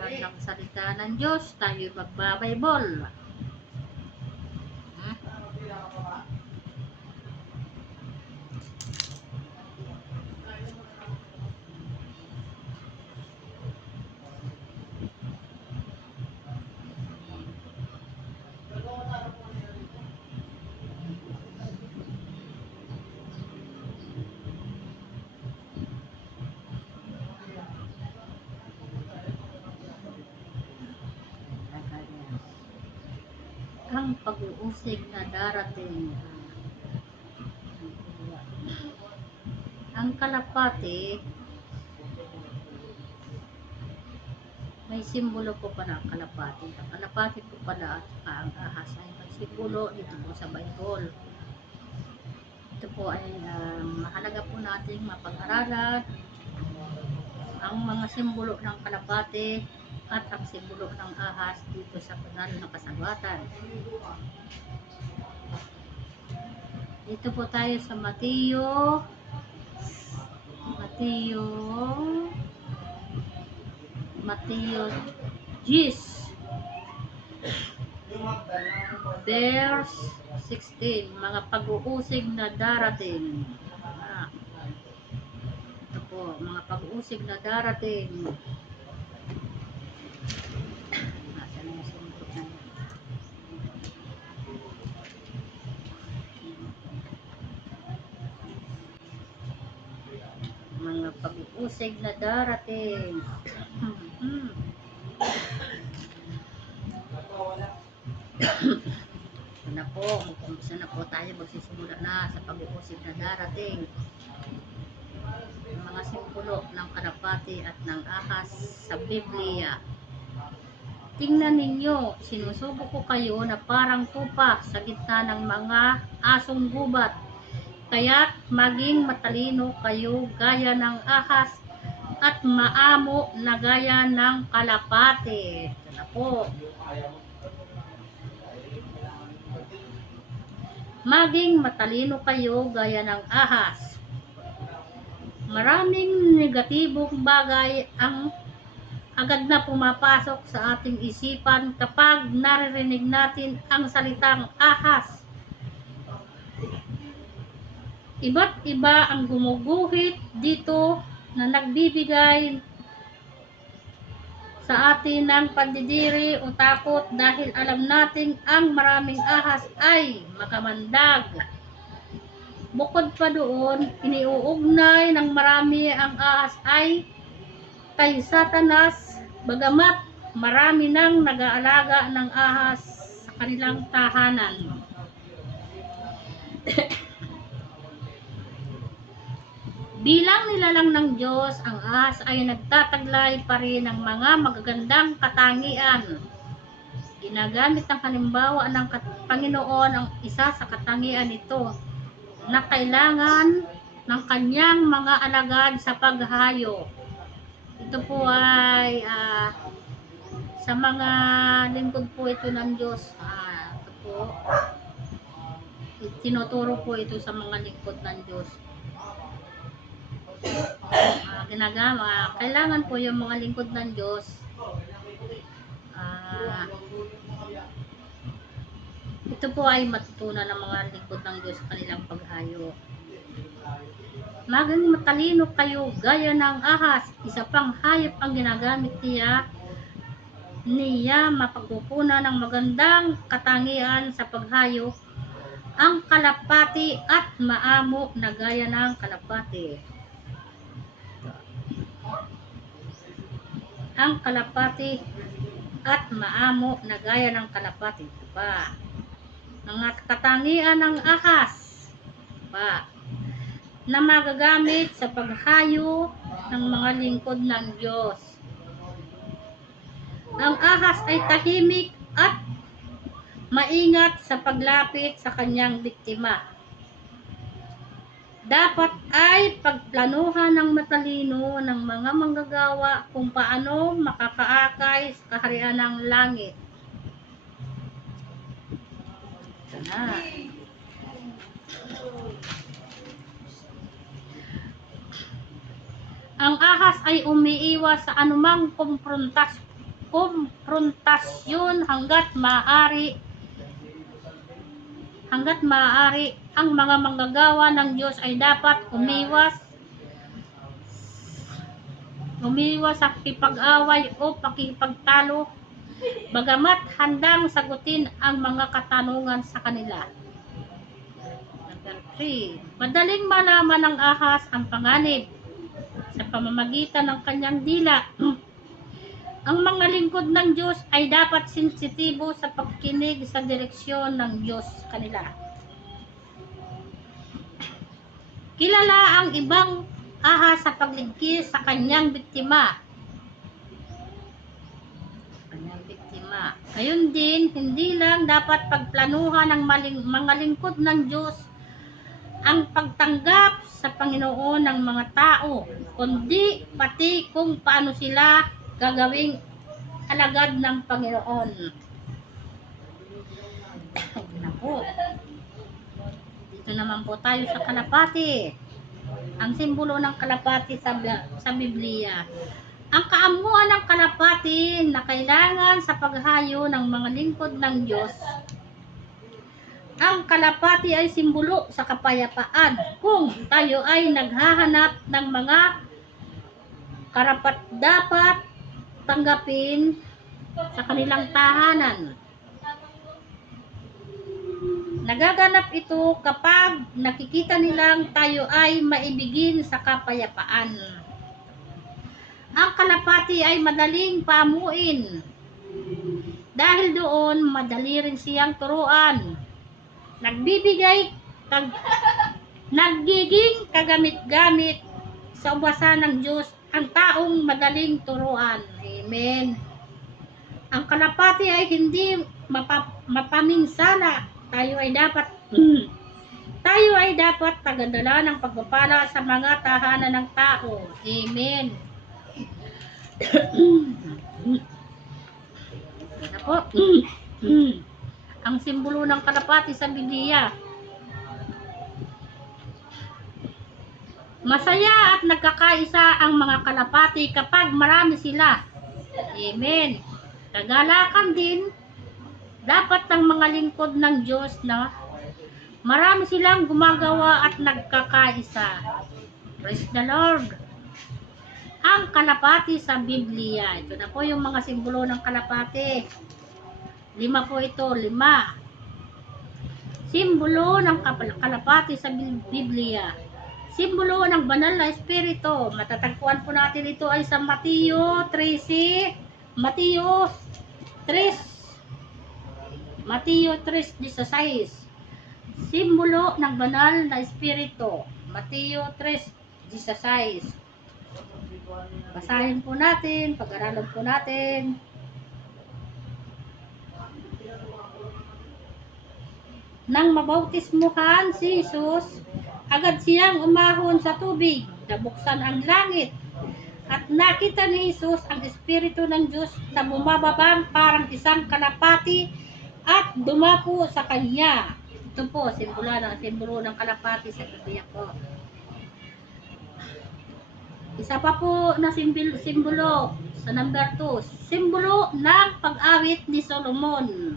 Pag-aaral ng salita ng Diyos, tayo magbabaybol. Ang pag-uusig na darating. Ang kalapati, may simbolo po pala ang kalapati. Ang kalapati po pala at ang ahas ay may simbolo dito po sa Bible. Ito po ay mahalaga po nating mapag-aralan ang mga simbolo ng kalapati at ang simbolo ng ahas dito sa banal na kasaguatan. Dito po tayo sa Mateo 10 verse 16, mga pag-uusig na darating. Ito po, mga pag-uusig na darating. Mga pag-uusig na darating. Na po, mag-umpisa na po tayo, magsisimula na sa pag-uusig na darating. Mga simbolo ng kalapati at ng ahas sa Biblia. Tingnan ninyo, sinusubo ko kayo na parang tupa sa gitna ng mga asong gubat. Kaya't maging matalino kayo gaya ng ahas at maamo na gaya ng kalapati. Ito na po. Maging matalino kayo gaya ng ahas. Maraming negatibong bagay ang agad na pumapasok sa ating isipan kapag naririnig natin ang salitang ahas. Iba't iba ang gumuguhit dito na nagbibigay sa atin ng pandidiri o takot dahil alam natin ang maraming ahas ay makamandag. Bukod pa doon, iniuugnay ng marami ang ahas ay kay Satanas, bagamat marami nang nag-aalaga ng ahas sa kanilang tahanan. Bilang nilalang ng Diyos, ang ahas ay nagtataglay pa rin ng mga magagandang katangian. Ginagamit ng halimbawa ng Panginoon ang isa sa katangian nito na kailangan ng kanyang mga alagad sa paghahayo. Ito po ay sa mga lingkod po ito ng Diyos. Ito po, tinuturo po ito sa mga lingkod ng Diyos. Kailangan po yung mga lingkod ng Diyos ito po ay matutunan ng mga lingkod ng Diyos sa kanilang paghayo. Maging matalino kayo gaya ng ahas. Isa pang hayop ang ginagamit niya mapagkukunan ng magandang katangian sa paghayo, ang kalapati at maamo na gaya ng kalapati. Ang kalapati at maamo na gaya ng kalapati. Pa. Mga katangian ng ahas pa, na magagamit sa paghayo ng mga lingkod ng Diyos. Ang ahas ay tahimik at maingat sa paglapit sa kanyang biktima. Dapat ay pagplanuhan ng matalino ng mga manggagawa kung paano makakaakay sa kaharian ng langit. Ang ahas ay umiiwas sa anumang kumprontasyon hanggat maaari ang mga manggagawa ng Diyos ay dapat umiwas sa pakikipag-away o pakikipagtalo, bagamat handang sagutin ang mga katanungan sa kanila. Number 3, madaling malaman ng ahas ang panganib sa pamamagitan ng kanyang dila. Ang mga lingkod ng Diyos ay dapat sensitibo sa pagkinig sa direksyon ng Diyos kanila. Kilala ang ibang ahas sa paglingkis sa kanyang biktima. Gayon din, hindi lang dapat pagplanuhan ng mga lingkod ng Diyos ang pagtanggap sa Panginoon ng mga tao, kundi pati kung paano sila gagawing alagad ng Panginoon. Dito naman po tayo sa kalapati. Ang simbolo ng kalapati sa Biblia. Ang kaamuan ng kalapati na kailangan sa paghayo ng mga lingkod ng Diyos. Ang kalapati ay simbolo sa kapayapaan kung tayo ay naghahanap ng mga karapat-dapat tanggapin sa kanilang tahanan. Nagaganap ito kapag nakikita nilang tayo ay maibigin sa kapayapaan. Ang kalapati ay madaling pamuin. Dahil doon, madali rin siyang turuan. Nagiging kagamit-gamit sa ubasan ng Diyos ang taong madaling turuan. Amen. Ang kalapati ay hindi mapaminsala. Tayo ay dapat tagadala ng pagpapala sa mga tahanan ng tao. Amen. Ang simbolo ng kalapati sa Biblia. Masaya at nagkakaisa ang mga kalapati kapag marami sila. Amen. Kagalakan din dapat ng mga lingkod ng Diyos na marami silang gumagawa at nagkakaisa. Praise the Lord. Ang kalapati sa Biblia. Ito na po yung mga simbolo ng kalapati. 5 po ito, 5. Simbolo ng kalapati sa Biblia. Simbolo ng banal na espiritu. Matatagpuan po natin ito ay sa Mateo 3:16. Simbolo ng banal na espiritu. Mateo 3:16. Basahin po natin, pag-aralan po natin. Nang mabautismuhan si Jesus, agad siyang umahon sa tubig, nabuksan ang langit, at nakita ni Jesus ang Espiritu ng Diyos na bumababa parang isang kalapati at dumapo sa kanya. Ito po, simbolo ng kalapati sa Biblia po. Isa pa po na simbolo sa number 2, simbolo ng pag-awit ni Solomon.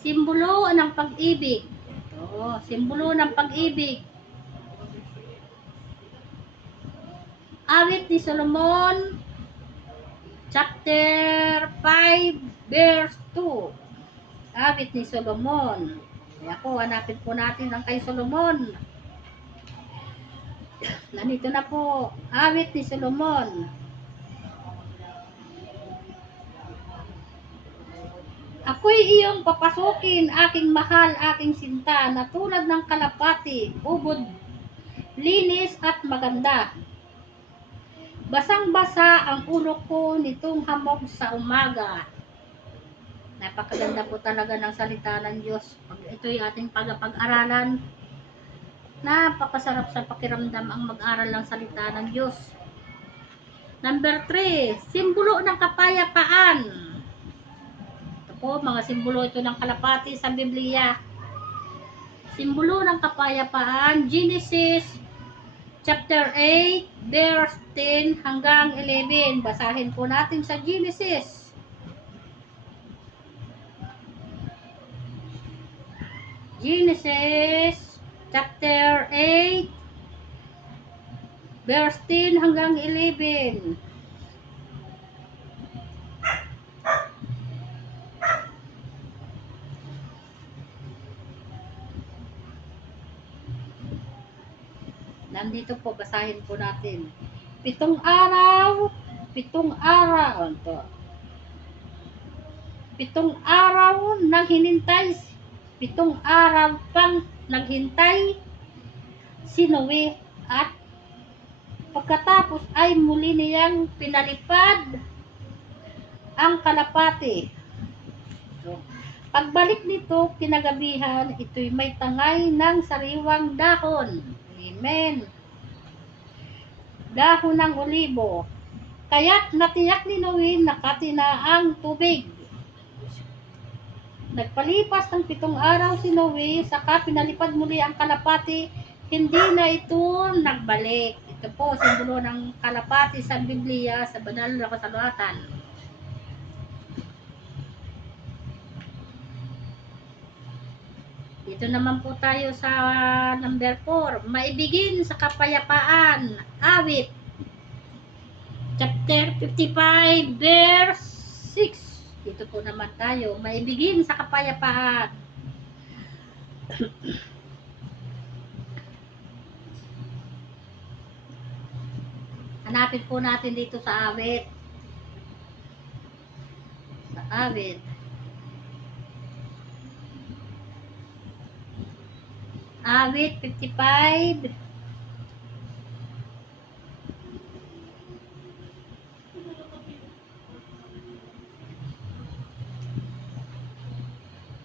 Simbolo ng pag-ibig. Ito, simbolo ng pag-ibig. Awit ni Solomon, chapter 5, verse 2. Awit ni Solomon. Kaya po, hanapin po natin ang kay Solomon. Nandito na po, awit ni Solomon. Ako'y iyong papasukin, aking mahal, aking sinta, na tulad ng kalapati, ubod, linis at maganda. Basang-basa ang ulo ko nitong hamog sa umaga. Napakaganda po talaga ng salita ng Diyos. Ito'y ating pag-aralan. Napakasarap sa pakiramdam ang mag-aral ng salita ng Diyos. Number 3, simbolo ng kapayapaan. Ito po, mga simbolo ito ng kalapati sa Biblia. Simbolo ng kapayapaan, Genesis chapter 8, verse 10 hanggang 11. Basahin po natin sa Genesis. Genesis chapter 8, verse 10 hanggang 11. Nandito po, basahin po natin. 7 araw, 7 araw, ito. 7 araw nang hinintay, 7 araw pang naghintay si Noe, at pagkatapos ay muli niyang pinalipad ang kalapati. So, pagbalik nito kinagabihan, ito'y may tangay ng sariwang dahon. Amen. Dahon ng olibo. Kaya't natiyak ni Noe na katinaang tubig. Nagpalipas ng 7 araw si Noe, saka pinalipad muli ang kalapati, hindi na ito nagbalik. Ito po, simbolo ng kalapati sa Biblia, sa banal na kasulatan. Dito naman po tayo sa number 4. Maibigin sa kapayapaan. Awit. Chapter 55, verse 6. Dito po naman tayo. Maibigin sa kapayapaan. Hanapin po natin dito sa awit. Sa awit. Awit 55.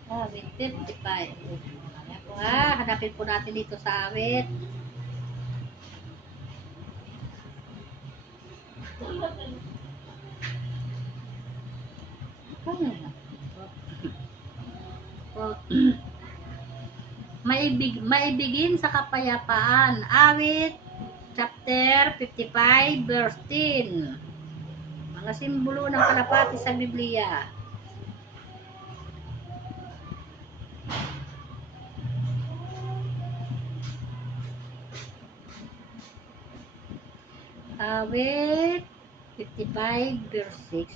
Awit 55. Ayan po ha. Hanapin po natin dito sa awit. Maibigin sa kapayapaan. Awit chapter 55, verse 10. Mga simbolo ng kalapati sa Biblia. Awit 55, verse 6.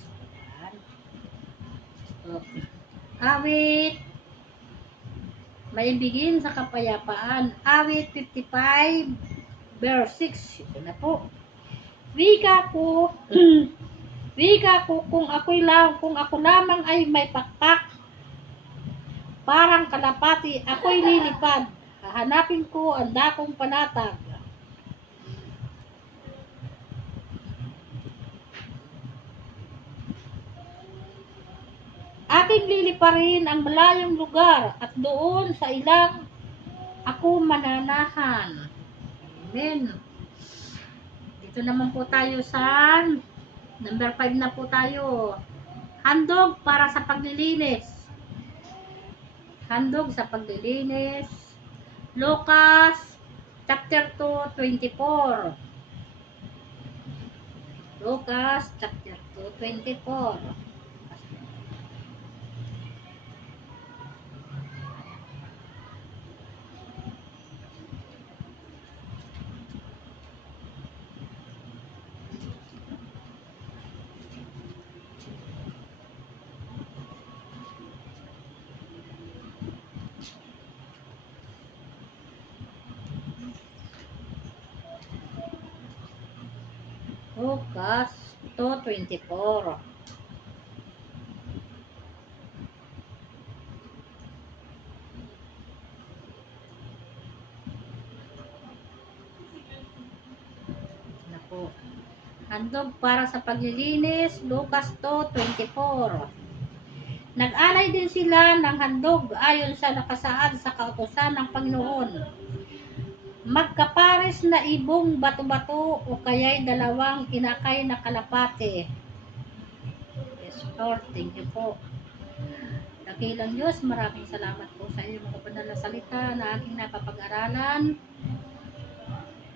Okay. Awit maibigin sa kapayapaan. Awit 55, verse 6. Ito na po. Wika ko, kung ako lamang ay may pakpak, parang kalapati, ako'y lilipad. Hahanapin ko ang dakong panatag. Aking liliparin ang malayong lugar, at doon sa ilang ako mananahan. Amen. Dito naman po tayo sa number 5 na po tayo. Handog para sa paglilinis. Handog sa paglilinis. Lucas chapter 2, 24. Lucas chapter 2, 24. Lucas 2:24. Naku. Handog para sa paglilinis, Lucas 2:24. Nag-alay din sila ng handog ayon sa nakasaad sa kautusan ng Panginoon. Magkapares na ibong bato-bato o kaya'y dalawang inakay na kalapate. Yes, Lord. Thank you po. Dakilang Diyos, maraming salamat po sa iyo mga banal na salita na aking napapag-aralan.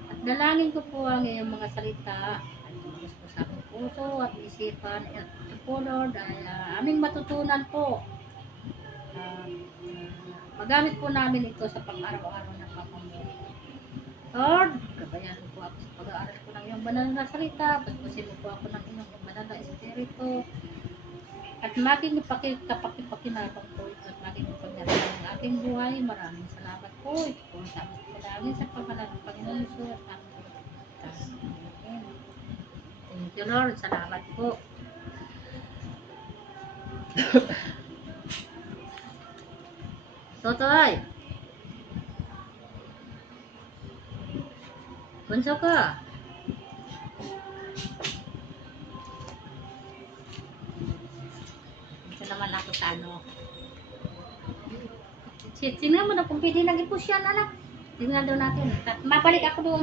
At Dalangin ko po ang iyong mga salita ay tumagos po sa aking puso at isipan. At ito po, Lord, ay aming matutunan po. Magamit po namin ito sa pang-araw-araw na pamumuhay. Lord, gabayan mo po ako sa pag-aaral ko ng iyong banal na salita. Paspasin mo po ako ng iyong banal na espiritu. At maging kapakipakinabang po ito at maging pagdalaman ng aking buhay. Maraming salamat po. Ito po ang sabi ko lagi sa pangalan ng Panginoon Jesus at aming Pagkakas. Amen. Thank you, Lord. Salamat po. Totoy, bunso ka. Ito naman ako sa ano. Tingnan mo na kung pwede nag-ipush yan, anak. Tingnan daw natin. Mabalik ako doon.